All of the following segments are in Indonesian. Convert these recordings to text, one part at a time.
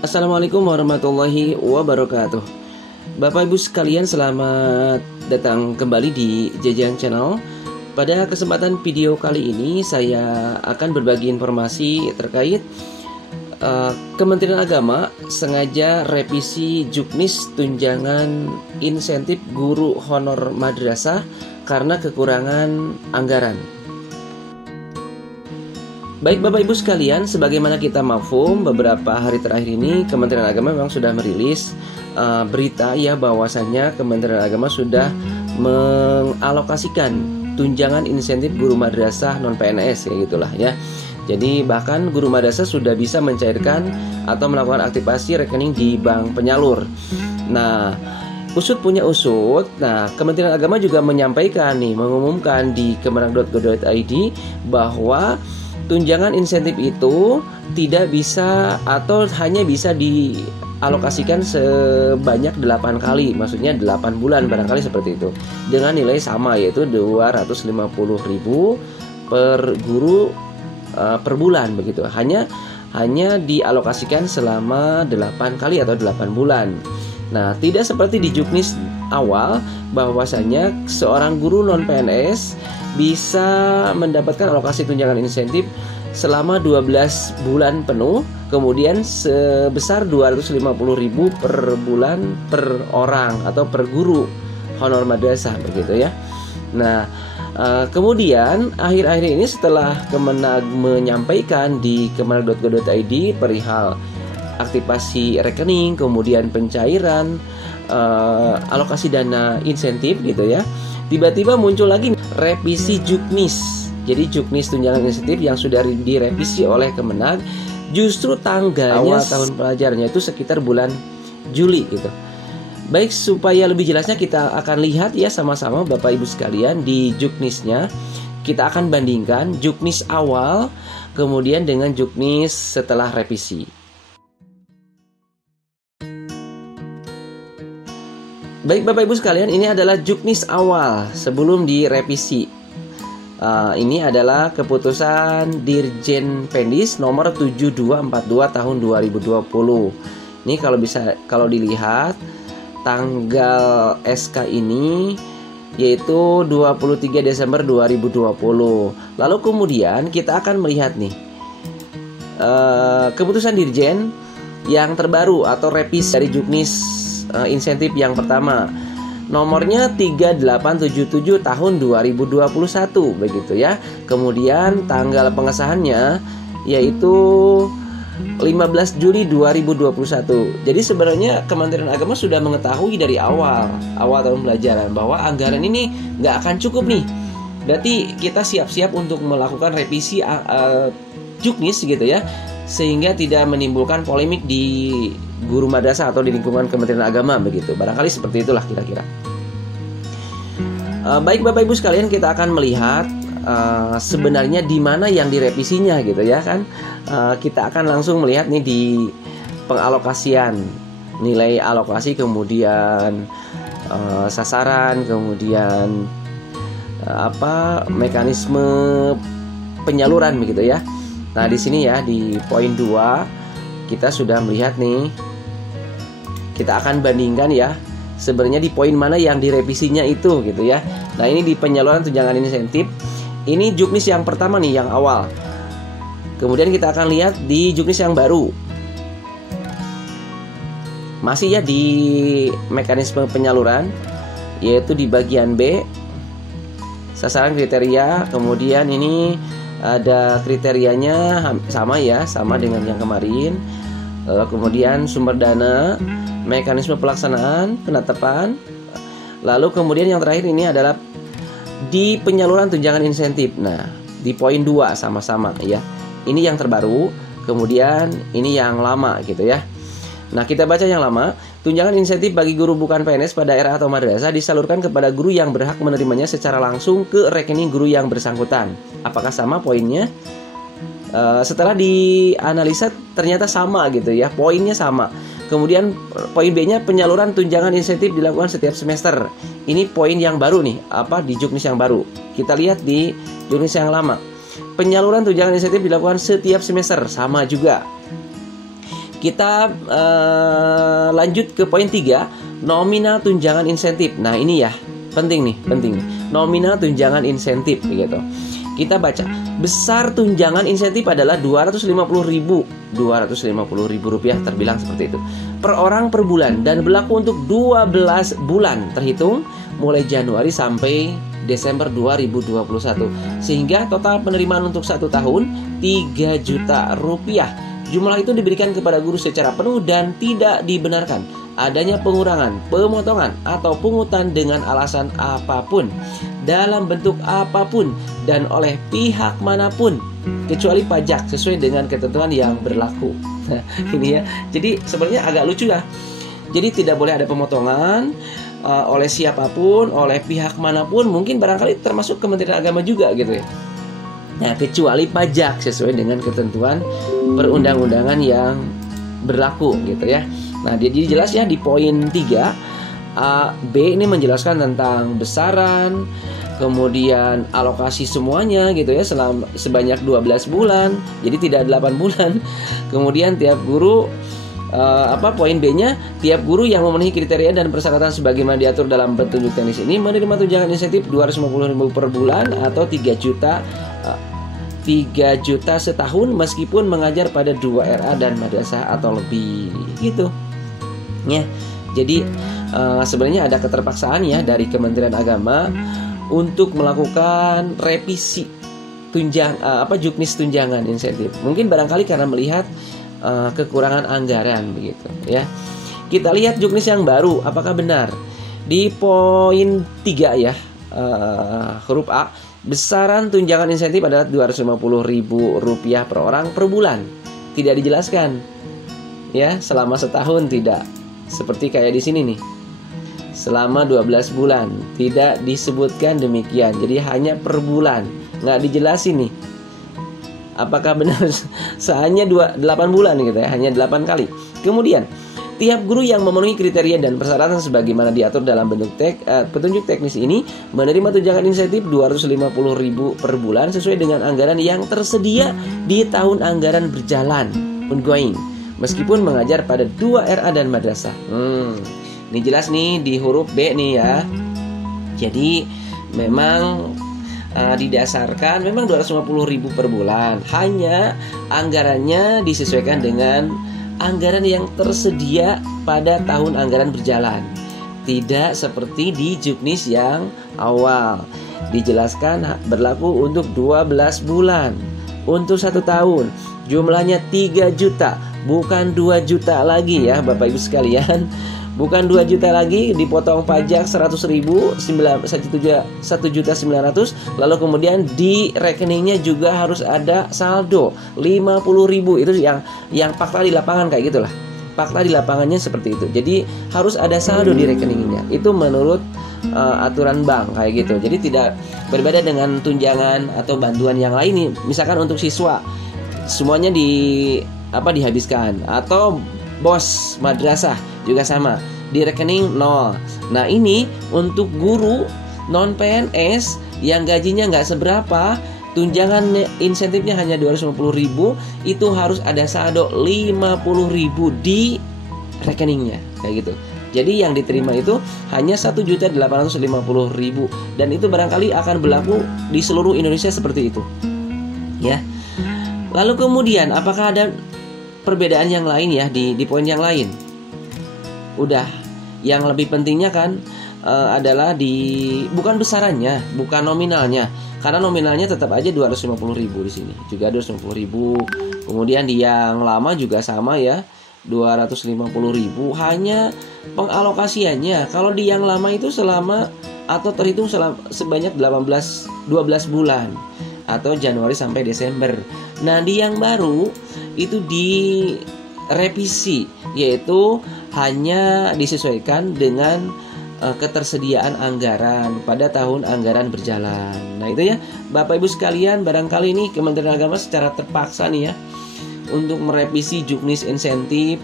Assalamualaikum warahmatullahi wabarakatuh. Bapak Ibu sekalian, selamat datang kembali di Jajang Channel. Pada kesempatan video kali ini saya akan berbagi informasi terkait Kementerian Agama sengaja revisi juknis tunjangan insentif guru honor madrasah karena kekurangan anggaran. Baik Bapak Ibu sekalian, sebagaimana kita mafhum, beberapa hari terakhir ini Kementerian Agama memang sudah merilis berita ya bahwasannya Kementerian Agama sudah mengalokasikan tunjangan insentif guru madrasah non PNS, ya gitulah ya. Jadi bahkan guru madrasah sudah bisa mencairkan atau melakukan aktivasi rekening di bank penyalur. Nah, usut punya usut. Nah, Kementerian Agama juga menyampaikan mengumumkan di kemenag.go.id bahwa tunjangan insentif itu tidak bisa atau hanya bisa dialokasikan sebanyak 8 kali, maksudnya 8 bulan barangkali seperti itu, dengan nilai sama yaitu 250.000 per guru per bulan begitu. Hanya dialokasikan selama 8 kali atau 8 bulan. Nah, tidak seperti di juknis awal bahwasanya seorang guru non PNS bisa mendapatkan alokasi tunjangan insentif selama 12 bulan penuh, kemudian sebesar 250.000 per bulan per orang atau per guru honor madrasah begitu ya. Nah, kemudian akhir-akhir ini setelah Kemenag menyampaikan di kemenag.go.id perihal aktivasi rekening, kemudian pencairan alokasi dana insentif gitu ya, tiba-tiba muncul lagi revisi juknis. Jadi juknis tunjangan insentif yang sudah direvisi oleh Kemenag justru tanggalnya awal tahun pelajarannya itu sekitar bulan Juli gitu. Baik, supaya lebih jelasnya kita akan lihat ya sama-sama Bapak Ibu sekalian di juknisnya. Kita akan bandingkan juknis awal kemudian dengan juknis setelah revisi. Baik Bapak Ibu sekalian, ini adalah juknis awal sebelum direvisi. Ini adalah keputusan Dirjen Pendis nomor 7242 tahun 2020. Ini kalau dilihat tanggal SK ini yaitu 23 Desember 2020. Lalu kemudian kita akan melihat keputusan Dirjen yang terbaru atau revisi dari juknis insentif yang pertama, nomornya 3877 tahun 2021 begitu ya. Kemudian tanggal pengesahannya yaitu 15 Juli 2021. Jadi sebenarnya Kementerian Agama sudah mengetahui dari awal tahun pelajaran bahwa anggaran ini nggak akan cukup nih. Berarti kita siap-siap untuk melakukan revisi juknis gitu ya, sehingga tidak menimbulkan polemik di guru madrasah atau di lingkungan Kementerian Agama begitu. Barangkali seperti itulah kira-kira. Baik Bapak Ibu sekalian, kita akan melihat sebenarnya di mana yang direvisinya gitu ya kan. Kita akan langsung melihat di pengalokasian, nilai alokasi, kemudian sasaran, kemudian mekanisme penyaluran begitu ya. Nah, di sini ya di poin 2 kita sudah melihat kita akan bandingkan ya sebenarnya di poin mana yang direvisinya itu gitu ya. Nah, ini di penyaluran tunjangan insentif. Ini juknis yang pertama yang awal. Kemudian kita akan lihat di juknis yang baru. Masih ya di mekanisme penyaluran, yaitu di bagian B, sasaran kriteria. Kemudian ini ada kriterianya sama dengan yang kemarin. Kemudian sumber dana, mekanisme pelaksanaan, penetapan. Lalu kemudian yang terakhir ini adalah di penyaluran tunjangan insentif. Nah, di poin 2 sama-sama ya. Ini yang terbaru, kemudian ini yang lama gitu ya. Nah, kita baca yang lama. Tunjangan insentif bagi guru bukan PNS pada daerah atau madrasah disalurkan kepada guru yang berhak menerimanya secara langsung ke rekening guru yang bersangkutan. Apakah sama poinnya? Setelah dianalisa ternyata sama gitu ya, poinnya sama. Kemudian poin B-nya penyaluran tunjangan insentif dilakukan setiap semester. Ini poin yang baru nih, di juknis yang baru. Kita lihat di juknis yang lama. Penyaluran tunjangan insentif dilakukan setiap semester, sama juga. Kita lanjut ke poin 3, nominal tunjangan insentif. Nah ini ya penting nih. Nominal tunjangan insentif gitu. Kita baca, besar tunjangan insentif adalah Rp250.000 terbilang seperti itu per orang per bulan dan berlaku untuk 12 bulan terhitung mulai Januari sampai Desember 2021, sehingga total penerimaan untuk 1 tahun Rp3 juta. Jumlah itu diberikan kepada guru secara penuh dan tidak dibenarkan adanya pengurangan, pemotongan, atau pungutan dengan alasan apapun, dalam bentuk apapun, dan oleh pihak manapun, kecuali pajak sesuai dengan ketentuan yang berlaku. Nah, ini ya. Jadi sebenarnya agak lucu ya. Jadi tidak boleh ada pemotongan oleh siapapun, oleh pihak manapun, mungkin barangkali termasuk Kementerian Agama juga gitu ya. Nah, kecuali pajak sesuai dengan ketentuan perundang-undangan yang berlaku gitu ya. Nah, jadi jelas ya di poin 3 B ini menjelaskan tentang besaran, kemudian alokasi semuanya gitu ya sebanyak 12 bulan. Jadi tidak 8 bulan. Kemudian tiap guru poin B-nya, tiap guru yang memenuhi kriteria dan persyaratan sebagaimana diatur dalam petunjuk teknis ini menerima tunjangan insentif Rp250.000 per bulan atau Rp3 juta setahun meskipun mengajar pada 2 RA dan madrasah atau lebih gitu. Ya. Jadi sebenarnya ada keterpaksaan ya dari Kementerian Agama untuk melakukan revisi juknis tunjangan insentif. Mungkin barangkali karena melihat kekurangan anggaran begitu ya. Kita lihat juknis yang baru apakah benar. Di poin 3 ya, huruf A, besaran tunjangan insentif adalah Rp250.000 per orang per bulan. Tidak dijelaskan ya, selama setahun tidak. Seperti kayak di sini nih, selama 12 bulan tidak disebutkan demikian. Jadi hanya per bulan, nggak dijelasin nih apakah benar hanya 8 bulan gitu ya, hanya 8 kali. Kemudian tiap guru yang memenuhi kriteria dan persyaratan sebagaimana diatur dalam bentuk petunjuk teknis ini menerima tunjangan insentif Rp250.000 per bulan sesuai dengan anggaran yang tersedia di tahun anggaran berjalan ongoing, meskipun mengajar pada 2 RA dan madrasah. Ini jelas nih di huruf B nih ya. Jadi memang didasarkan memang Rp250.000 per bulan. Hanya anggarannya disesuaikan dengan anggaran yang tersedia pada tahun anggaran berjalan. Tidak seperti di juknis yang awal. Dijelaskan berlaku untuk 12 bulan. Untuk 1 tahun jumlahnya 3 juta, bukan 2 juta lagi ya Bapak Ibu sekalian. Bukan 2 juta lagi, dipotong pajak 100.000, 1.900.000, lalu kemudian di rekeningnya juga harus ada saldo 50.000. Itu yang fakta di lapangan kayak gitulah. Fakta di lapangannya seperti itu. Jadi harus ada saldo di rekeningnya. Itu menurut aturan bank kayak gitu. Jadi tidak berbeda dengan tunjangan atau bantuan yang lain nih. Misalkan untuk siswa semuanya dihabiskan, atau bos madrasah juga sama, di rekening 0. Nah ini untuk guru non PNS yang gajinya nggak seberapa, tunjangan insentifnya hanya Rp250.000, itu harus ada saldo Rp50.000 di rekeningnya kayak gitu. Jadi yang diterima itu hanya Rp1.850.000, dan itu barangkali akan berlaku di seluruh Indonesia seperti itu ya. Lalu kemudian apakah ada perbedaan yang lain ya di poin yang lain? Udah, yang lebih pentingnya kan adalah bukan besarannya, bukan nominalnya. Karena nominalnya tetap aja Rp250.000 di sini. Juga Rp250.000. Kemudian di yang lama juga sama ya, Rp250.000. Hanya pengalokasiannya. Kalau di yang lama itu selama atau terhitung sebanyak 12 bulan atau Januari sampai Desember. Nah, di yang baru itu direvisi, yaitu hanya disesuaikan dengan ketersediaan anggaran pada tahun anggaran berjalan. Nah, itu ya Bapak Ibu sekalian, barangkali ini Kementerian Agama secara terpaksa nih ya untuk merevisi juknis insentif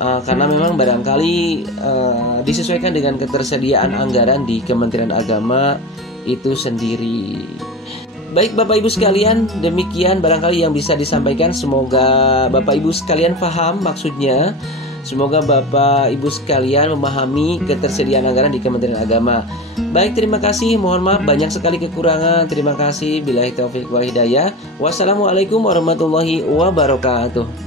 karena memang barangkali disesuaikan dengan ketersediaan anggaran di Kementerian Agama itu sendiri. Baik Bapak Ibu sekalian, demikian barangkali yang bisa disampaikan. Semoga Bapak Ibu sekalian paham maksudnya. Semoga Bapak Ibu sekalian memahami ketersediaan anggaran di Kementerian Agama. Baik, terima kasih. Mohon maaf banyak sekali kekurangan. Terima kasih. Billahi taufiq wal hidayah. Wassalamualaikum warahmatullahi wabarakatuh.